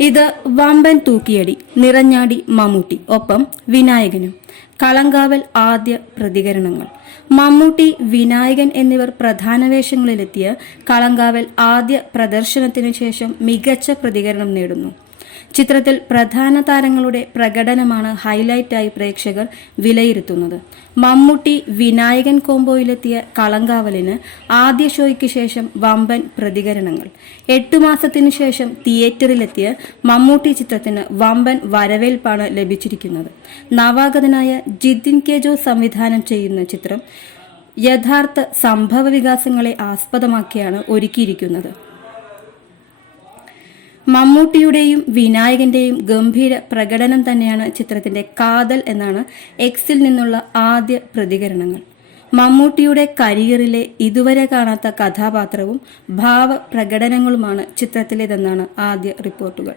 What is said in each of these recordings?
ഇത് വമ്പൻ തൂക്കിയടി നിറഞ്ഞാടി മമ്മൂട്ടി ഒപ്പം വിനായകനും. കളങ്കാവൽ ആദ്യ പ്രതികരണങ്ങൾ. മമ്മൂട്ടി വിനായകൻ എന്നിവർ പ്രധാന വേഷങ്ങളിലെത്തിയ കളങ്കാവൽ ആദ്യ പ്രദർശനത്തിനു ശേഷം മികച്ച പ്രതികരണം നേടുന്നു. ചിത്രത്തിൽ പ്രധാന താരങ്ങളുടെ പ്രകടനമാണ് ഹൈലൈറ്റായി പ്രേക്ഷകർ വിലയിരുത്തുന്നത്. മമ്മൂട്ടി വിനായകൻ കോംബോയിലെത്തിയ കളങ്കാവലിന് ആദ്യ ഷോയ്ക്ക് ശേഷം വമ്പൻ പ്രതികരണങ്ങൾ. എട്ടു മാസത്തിനു ശേഷം തിയേറ്ററിലെത്തിയ മമ്മൂട്ടി ചിത്രത്തിന് വമ്പൻ വരവേൽപ്പാണ് ലഭിച്ചിരിക്കുന്നത്. നവാഗതനായ ജിതിൻ കെ സംവിധാനം ചെയ്യുന്ന ചിത്രം യഥാർത്ഥ സംഭവ വികാസങ്ങളെ ആസ്പദമാക്കിയാണ് ഒരുക്കിയിരിക്കുന്നത്. മമ്മൂട്ടിയുടെയും വിനായകന്റെയും ഗംഭീര പ്രകടനം തന്നെയാണ് ചിത്രത്തിന്റെ കാതൽ എന്നാണ് എക്സിൽ നിന്നുള്ള ആദ്യ പ്രതികരണങ്ങൾ. മമ്മൂട്ടിയുടെ കരിയറിലെ ഇതുവരെ കാണാത്ത കഥാപാത്രവും ഭാവ പ്രകടനങ്ങളുമാണ് ചിത്രത്തിലേതെന്നാണ് ആദ്യ റിപ്പോർട്ടുകൾ.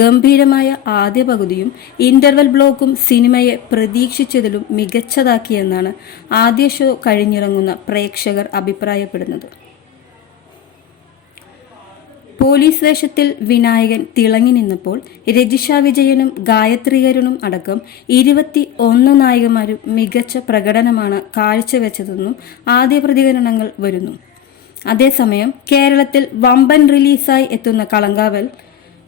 ഗംഭീരമായ ആദ്യ പകുതിയും ഇന്റർവെൽ ബ്ലോക്കും സിനിമയെ പ്രതീക്ഷിച്ചതിലും മികച്ചതാക്കിയെന്നാണ് ആദ്യ ഷോ കഴിഞ്ഞിറങ്ങുന്ന പ്രേക്ഷകർ അഭിപ്രായപ്പെടുന്നത്. പോലീസ് വേഷത്തിൽ വിനായകൻ തിളങ്ങി നിന്നപ്പോൾ രജിഷ വിജയനും ഗായത്രി അരുണും അടക്കം ഇരുപത്തി ഒന്ന് നായികമാരും മികച്ച പ്രകടനമാണ് കാഴ്ചവെച്ചതെന്നും ആദ്യ പ്രതികരണങ്ങൾ വരുന്നു. അതേസമയം കേരളത്തിൽ വമ്പൻ റിലീസായി എത്തുന്ന കളങ്കാവൽ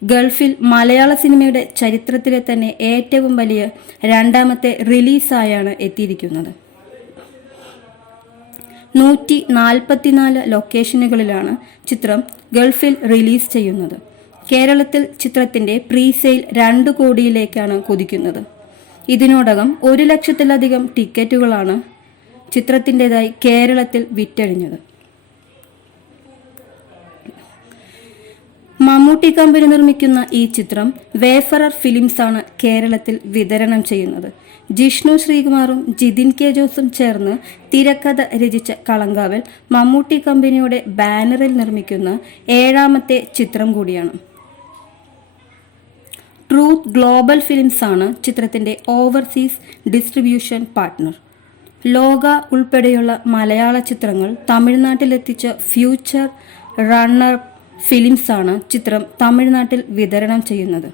ഗൾഫിൽ മലയാള സിനിമയുടെ ചരിത്രത്തിലെ തന്നെ ഏറ്റവും വലിയ രണ്ടാമത്തെ റിലീസായാണ് എത്തിയിരിക്കുന്നത്. നൂറ്റി നാൽപ്പത്തിനാല് ലൊക്കേഷനുകളിലാണ് ചിത്രം ഗൾഫിൽ റിലീസ് ചെയ്യുന്നത്. കേരളത്തിൽ ചിത്രത്തിന്റെ പ്രീ സെയിൽ രണ്ട് കോടിയിലേക്കാണ് കുതിക്കുന്നത്. ഇതിനോടകം ഒരു ലക്ഷത്തിലധികം ടിക്കറ്റുകളാണ് ചിത്രത്തിന്റെതായി കേരളത്തിൽ വിറ്റഴിഞ്ഞത്. മമ്മൂട്ടി കമ്പനി നിർമ്മിക്കുന്ന ഈ ചിത്രം വേഫറർ ഫിലിംസ് ആണ് കേരളത്തിൽ വിതരണം ചെയ്യുന്നത്. ജിഷ്ണു ശ്രീകുമാറും ജിതിൻ കെ ജോസും ചേർന്ന് തിരക്കഥ രചിച്ച കളങ്കാവൽ മമ്മൂട്ടി കമ്പനിയുടെ ബാനറിൽ നിർമ്മിക്കുന്ന ഏഴാമത്തെ ചിത്രം കൂടിയാണ്. ട്രൂത്ത് ഗ്ലോബൽ ഫിലിംസ് ആണ് ചിത്രത്തിന്റെ ഓവർസീസ് ഡിസ്ട്രിബ്യൂഷൻ പാർട്ട്ണർ. ലോക ഉൾപ്പെടെയുള്ള മലയാള ചിത്രങ്ങൾ തമിഴ്നാട്ടിലെത്തിച്ച ഫ്യൂച്ചർ റണ്ണർ ഫിലിംസ് ആണ് ചിത്രം തമിഴ്നാട്ടിൽ വിതരണം ചെയ്യുന്നത്.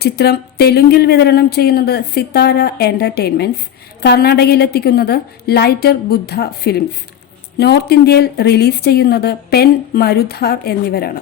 ചിത്രം തെലുങ്കിൽ വിതരണം ചെയ്യുന്നത് സിത്താര എന്റർടൈൻമെന്റ്സ് കർണാടകയിലെത്തിക്കുന്നത് ലൈറ്റർ ബുദ്ധ ഫിലിംസ്. നോർത്ത് ഇന്ത്യയിൽ റിലീസ് ചെയ്യുന്നത് പെൻ മരുധാർ എന്നിവരാണ്.